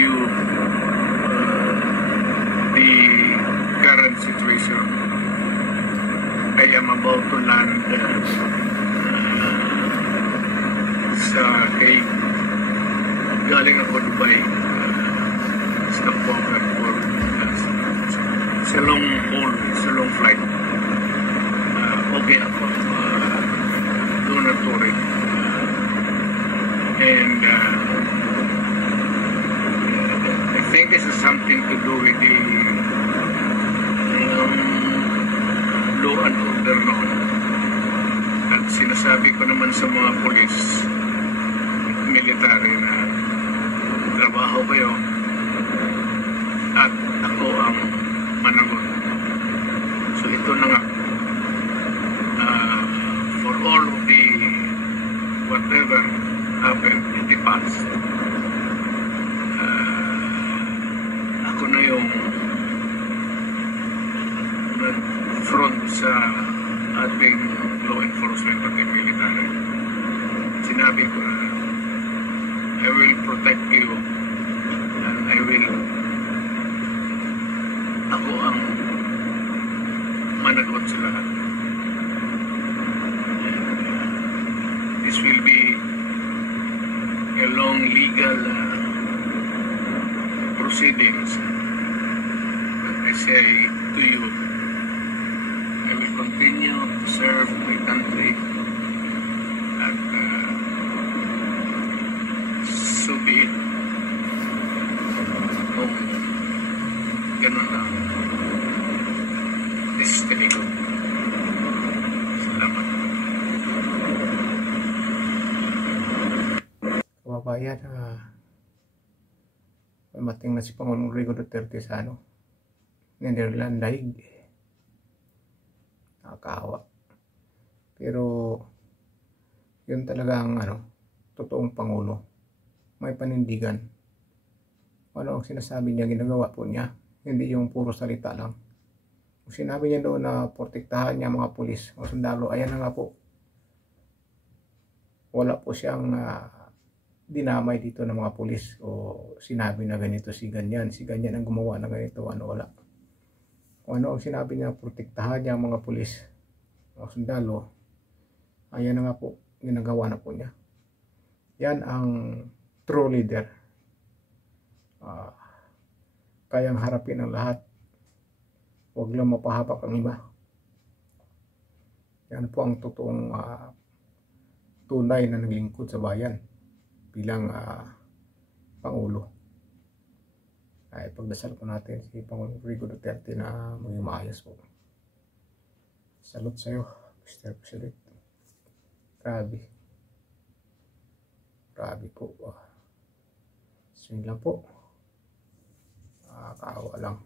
you the current situation. I am about to land sa Hague. Galing ako Dubai. Stopover for it's a long haul, it's a long flight. Okay ako. Doon na Turin. And I think this has something to do with the law and order noon. At sinasabi ko naman sa mga polis, military na trabaho kayo at ako ang managot. So ito na nga, for all of the whatever happened in the past, ako na yung front sa ating law enforcement at military. Sinabi ko na I will protect you and I will ako ang managot sa lahat. This will be a long legal proceedings. But I say to you, I will continue to serve my country and so be it. Kung ganun lang, destiny ko. Salamat. Kababayan, mating na si Pangulong Rodrigo Duterte sa Netherlands daig. Nakakaawa. Pero yun talagang totoong Pangulo. May panindigan. Ano ang sinasabi niya, ginagawa po niya. Hindi yung puro salita lang. Kung sinabi niya doon na protektahan niya mga pulis o sundalo, ayan na nga po. Wala po siyang dinamay dito ng mga pulis o sinabi na ganito si ganyan ang gumawa na ganito, wala. Kung ano ang sinabi niya, protektahan niya ang mga pulis o sundalo, ayan na nga po, ginagawa na po niya. Yan ang true leader. Kayang harapin ang lahat, huwag lang mapahapak ang iba. Yan po ang totoong tunay na naglingkod sa bayan bilang Pangulo. Ay pagdasal po natin si Pangulong Rodrigo Duterte na maging maayos po. Salute sa iyo, Mr. President. Grabe po. Swing lang po. Kaawa lang.